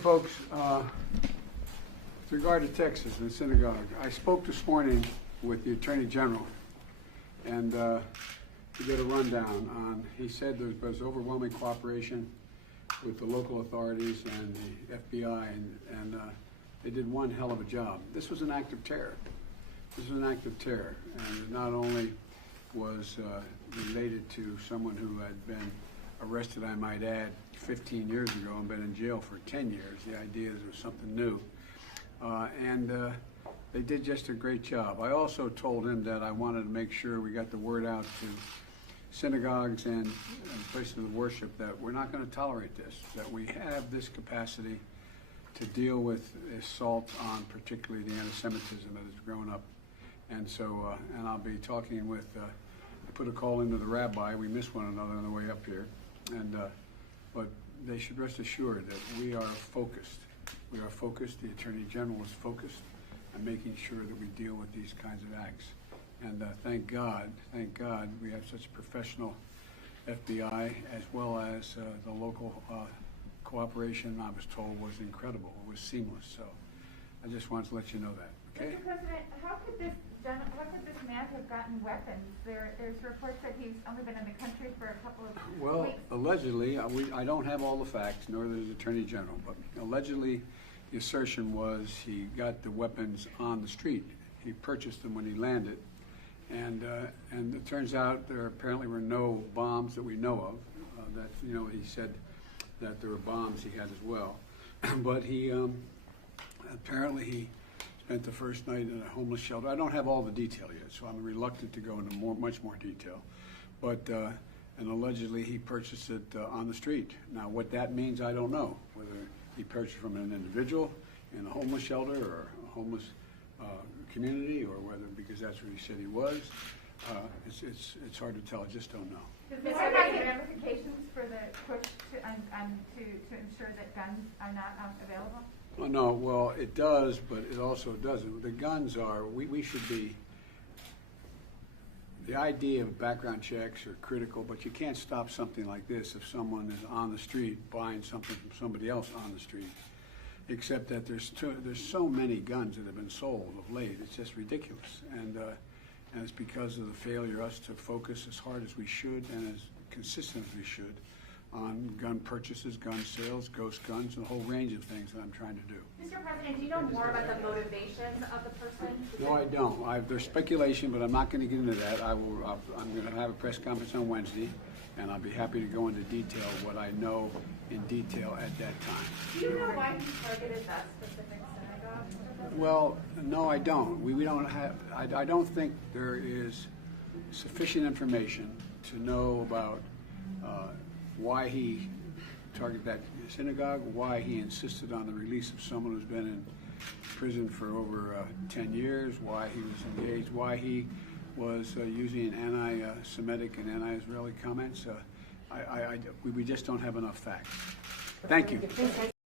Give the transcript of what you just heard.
folks, with regard to Texas and the synagogue, I spoke this morning with the Attorney General and to get a rundown on, he said there was overwhelming cooperation with the local authorities and the FBI, and they did one hell of a job. This was an act of terror. This was an act of terror, and it not only was related to someone who had been arrested, I might add, 15 years ago and been in jail for 10 years. The idea is it was something new. They did just a great job. I also told him that I wanted to make sure we got the word out to synagogues and places of worship that we're not going to tolerate this, that we have this capacity to deal with assault on particularly the anti-Semitism that has grown up. And so, and I'll be talking with, I put a call into the rabbi, we missed one another on the way up here, and but they should rest assured that we are focused. We are focused, the Attorney General is focused on making sure that we deal with these kinds of acts. And thank God, we have such a professional FBI, as well as the local cooperation, I was told, was incredible. It was seamless. So I just wanted to let you know that. Okay? Mr. President, how could this man have gotten weapons? There's reports that he's only been in the country for a couple of weeks. Well, allegedly, I don't have all the facts, nor does the Attorney General, but allegedly the assertion was he got the weapons on the street. He purchased them when he landed. And it turns out there apparently were no bombs that we know of. That, you know, he said that there were bombs he had as well. But he apparently he spent the first night in a homeless shelter. I don't have all the detail yet, so I'm reluctant to go into much more detail. But and allegedly he purchased it on the street. Now what that means, I don't know. Whether he purchased from an individual in a homeless shelter or a homeless community, or whether because that's where he said he was. It's hard to tell. I just don't know. Does this have any ramifications for the push to ensure that guns are not available? Well, no, well, it does, but it also doesn't. The guns are, we should be, the idea of background checks are critical, but you can't stop something like this if someone is on the street buying something from somebody else on the street. Except that there's so many guns that have been sold of late. It's just ridiculous, and it's because of the failure us to focus as hard as we should and as consistent as we should on gun purchases, gun sales, ghost guns, and a whole range of things that I'm trying to do. Mr. President, do you know more about the motivation of the person? No, I don't. There's speculation, but I'm not going to get into that. I'm going to have a press conference on Wednesday, and I'll be happy to go into detail what I know in detail at that time. Do you know why he targeted that specific synagogue? Well, no, I don't. We don't have. I don't think there is sufficient information to know about why he targeted that synagogue, why he insisted on the release of someone who's been in prison for over 10 years, why he was engaged, why he was using anti-Semitic and anti-Israeli comments. We just don't have enough facts. Thank you.